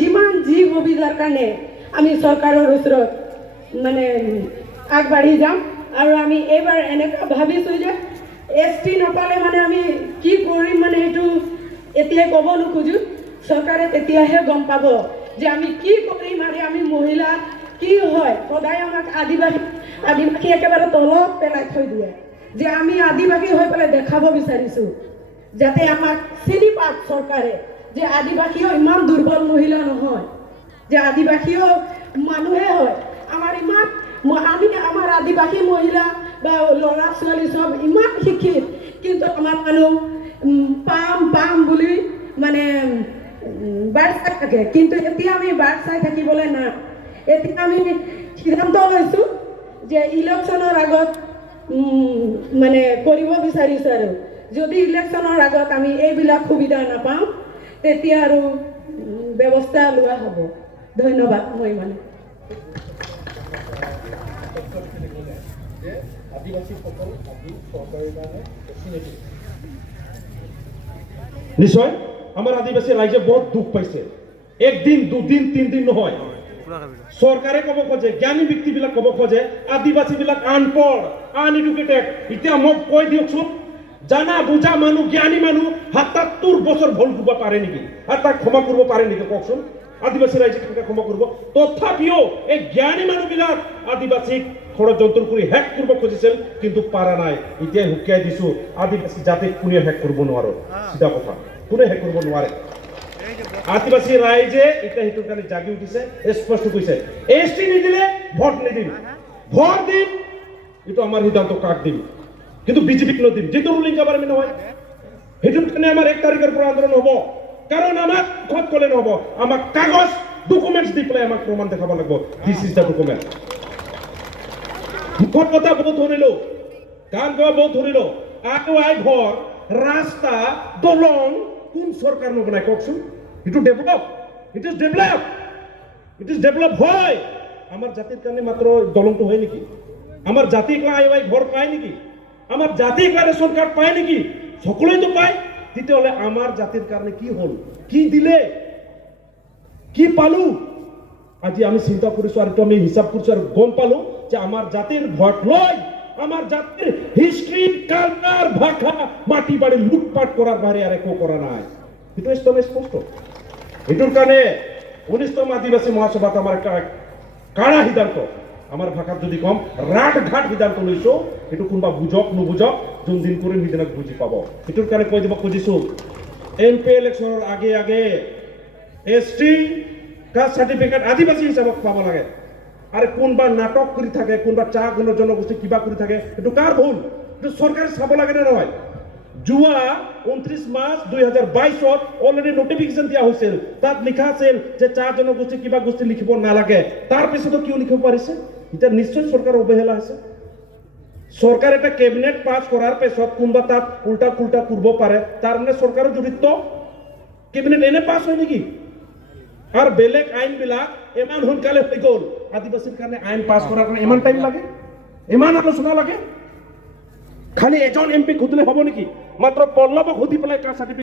যিমান যি সুবিধাৰ কাৰণে আমি চৰকাৰৰ ওচৰত মানে আগবাঢ়ি যাম আৰু আমি এইবাৰ এনেকুৱা ভাবিছোঁ যে ST নাপালে মানে আমি কি কৰিম মানে এইটো এতিয়া ক'ব নোখোজোঁ চৰকাৰে তেতিয়াহে গম পাব যে আমি কি কৰিম আৰু আমি মহিলা কি হয় সদায় আমাক আদিবাসী একেবাৰে তলত পেলাই থৈ দিয়ে যে আমি আদিবাসী হৈ পেলাই দেখাব বিচাৰিছোঁ যাতে আমাক চিনি পাওক চৰকাৰে যে আদিবাসীও ইমান দুৰ্বল মহিলা নহয় যে আদিবাসীও মানুহে হয় আমাৰ ইমান আমি আমাৰ আদিবাসী মহিলা বা ল'ৰা ছোৱালী সব ইমান শিক্ষিত কিন্তু আমাৰ মানুহ পাম বুলি মানে বাট চাই থাকে কিন্তু এতিয়া আমি বাট চাই থাকিবলৈ না এতিয়া আমি সিদ্ধান্ত লৈছোঁ যে ইলেকশ্যনৰ আগত মানে কৰিব বিচাৰিছোঁ আৰু যদি ইলেকশ্যনৰ আগত আমি এইবিলাক সুবিধা নাপাওঁ তেতিয়া আৰু ব্যৱস্থা লোৱা হ'ব ধন্যবাদ মই মানে নিশ্চয় আমাৰ আদিবাসী ৰাইজে বহুত দুঃখ পাইছে একদিন দুদিন তিনদিন নহয় চৰকাৰে ক'ব খোজে জ্ঞানী ব্যক্তিবিলাক ক'ব খোজে আদিবাসীবিলাক আনপঢ় আনএডুকেটেড এতিয়া মোক কৈ দিয়কচোন জানা বুজা মানুহ জ্ঞানী মানুহ ৭৭ বছৰ ভুল কৰিব পাৰে নেকি আৰু তাক ক্ষমা কৰিব পাৰে নেকি কওকচোন আদিবাসী ৰাইজে কেনেকৈ ক্ষমা কৰিব তথাপিও এই জ্ঞানী মানুহবিলাক আদিবাসীক ষড়যন্ত্ৰ কৰি হেক কৰিব খুজিছিল কিন্তু পাৰা নাই এতিয়া হুকিয়াই দিছোঁ আদিবাসী জাতিক কোনে হেক কৰিব নোৱাৰো চিধা কথা কোনে হেক কৰিব নোৱাৰে আদিবাসী ৰাইজে এতিয়া সেইটোৰ কাৰণে জাগি উঠিছে স্পষ্ট কৈছে ST নিদিলে ভোট নিদিম ভোট দিম এইটো আমাৰ সিদ্ধান্ত কাক দিম কিন্তু বিজেপিক নদিম যেটো ৰুলিং গভৰ্ণমেণ্ট নহয় সেইটোৰ কাৰণে আমাৰ 1 তাৰিখৰ পৰা আন্দোলন হ'ব কাৰণ আমাক খত ক'লে নহ'ব আমাক কাগজ ডকুমেণ্টছ দি পেলাই আমাক প্ৰমাণ দেখাব লাগিব দিছ ইজ দ্য ডকুমেণ্ট মুখৰ কথা বহুত ধৰিলো গান গোৱা বহুত ধৰিলো আই ঘৰ ৰাস্তা দলং কোন চৰকাৰ নবনাই কওকচোন ইটো ডেভেলপ ইট ইজ ডেভেলপ হয় আমার জাতির কারণে মাত্র দলংটো হয় নাকি আমার জাতিক আই ঘর পায় নাকি আমার জাতিক রেশন কার্ড পায় নাকি সকলেই তো পায় দিতে হলে আমার জাতির কারণে কি হল কি দিলে কি পালু আজি আমি চিন্তা কৰিছো আৰু আমি হিসাব কৰিছো আৰু গম পালো যে আমার জাতির ভোট লয় আমার জাতির হিস্ট্রি কালচার ভাষা মাটি বাড়ি লুটপাট করার বাইরে আর একো করা নাই এটা একদম স্পষ্ট এটার কারণে 19তম আদিবাসী মহাসভাত আমার একটা কাড়া সিদ্ধান্ত আমার ভাষাত যদি কম রাট ঘাট সিদ্ধান্ত লৈছো এটো কোনবা বুঝক নুবুঝক যোন দিন করে নিদিনক বুঝি পাব এটার কারণে কৈ দিব খুজিছো MP ইলেকশনের আগে ST কাস্ট সার্টিফিকেট আদিবাসী হিসাবত পাব লাগে আর কোনবা নাটক কৰি থাকে কোনবা চা গুণ জনগোষ্ঠী কিবা কৰি থাকে এটো কার ভুল এটো সরকারে চাব লাগে না নহয় জুয়া 29 মার্চ 2022 অলরেডি নোটিফিকেশন দিয়া হৈছিল তাত লিখা আছিল যে চার জনগোষ্ঠী কিবা গোষ্ঠী লিখিব নালাগে তার পিছতো কিয় লিখিব পাৰিছে এটা নিশ্চয় সরকার অবহেলা আছে সরকার এটা ক্যাবিনেট পাস করার পিছত কোনবা তাত উল্টা পুল্টা করব পারে তার মানে সরকারের জড়িত ক্যাবিনেট এনে পাস হয় নাকি আর বেলেগ আইন বিলাক এমান সোনকালে হৈ গ'ল আদিবাসীৰ কাৰণে আইন পাস কৰাৰ কাৰণে ইমান টাইম লাগে ইমান আলোচনা লাগে খালি এজন MP খুদিলে হ'ব নেকি মাত্ৰ পল্লৱক খুদি পেলাই কাষ্ট সাৰ্টিফিকেট